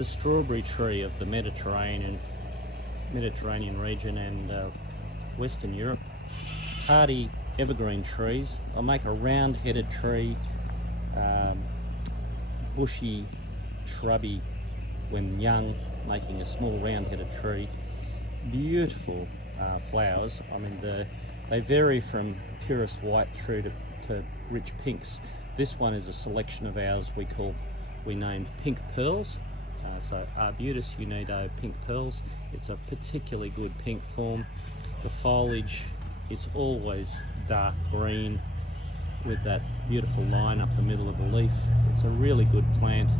the strawberry tree of the Mediterranean region and Western Europe. Hardy evergreen trees. I'll make a round-headed tree, bushy, shrubby when young, making a small round-headed tree. Beautiful flowers. I mean, they vary from purest white through to rich pinks. This one is a selection of ours we named Pink Pearls. So Arbutus, unedo, Pink Pearls. It's a particularly good pink form. The foliage is always dark green with that beautiful line up the middle of the leaf. It's a really good plant.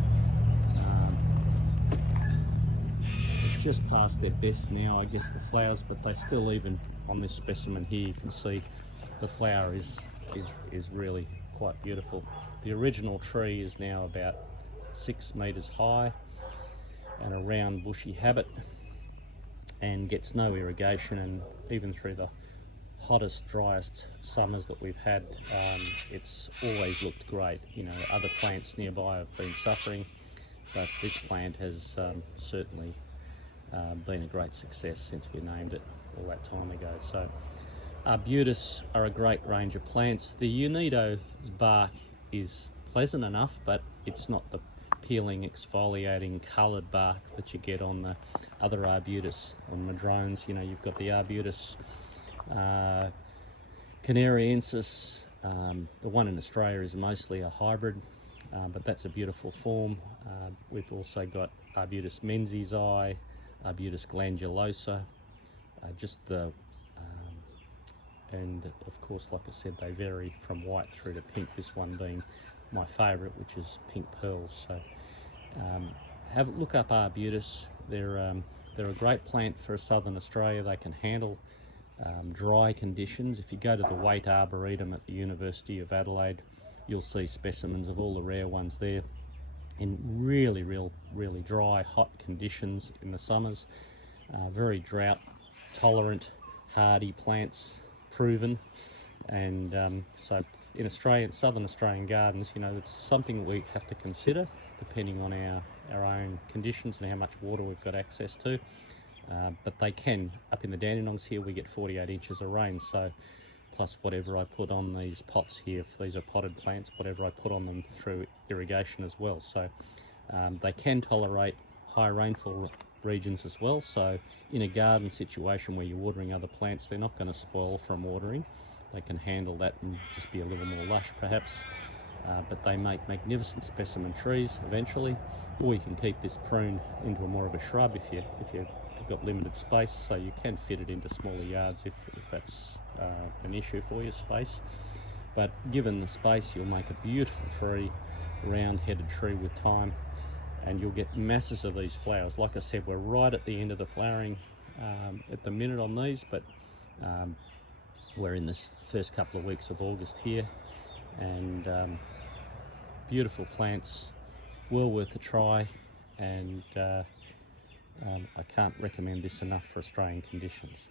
Just past their best now, I guess, the flowers, but they still, even on this specimen here, you can see the flower is really quite beautiful. The original tree is now about 6 meters high and a round bushy habit and gets no irrigation, and even through the hottest, driest summers that we've had, it's always looked great. You know, other plants nearby have been suffering, but this plant has certainly been a great success since we named it all that time ago. So Arbutus are a great range of plants. The unedo's bark is pleasant enough, but it's not the peeling, exfoliating, coloured bark that you get on the other Arbutus on madrones. You know, you've got the Arbutus canariensis. The one in Australia is mostly a hybrid, but that's a beautiful form. We've also got Arbutus menziesii, Arbutus glandulosa, and of course, like I said, they vary from white through to pink, this one being my favourite, which is Pink Pearls. So look up Arbutus. They're a great plant for southern Australia. They can handle dry conditions. If you go to the Waite Arboretum at the University of Adelaide, you'll see specimens of all the rare ones there in really dry, hot conditions in the summers. Very drought tolerant, hardy plants, proven. And so in southern Australian gardens, you know, it's something that we have to consider depending on our own conditions and how much water we've got access to. But they can, up in the Dandenongs here, we get 48 inches of rain, so plus whatever I put on these pots here, if these are potted plants, whatever I put on them through irrigation as well. So they can tolerate high rainfall regions as well. So in a garden situation where you're watering other plants, they're not going to spoil from watering. They can handle that and just be a little more lush perhaps. But they make magnificent specimen trees eventually, or you can keep this prune into more of a shrub if you've got limited space. So you can fit it into smaller yards if that's an issue for your space. But given the space, you'll make a beautiful tree, round-headed tree with time, and you'll get masses of these flowers. Like I said, we're right at the end of the flowering at the minute on these, but we're in this first couple of weeks of August here, and beautiful plants, well worth a try, and I can't recommend this enough for Australian conditions.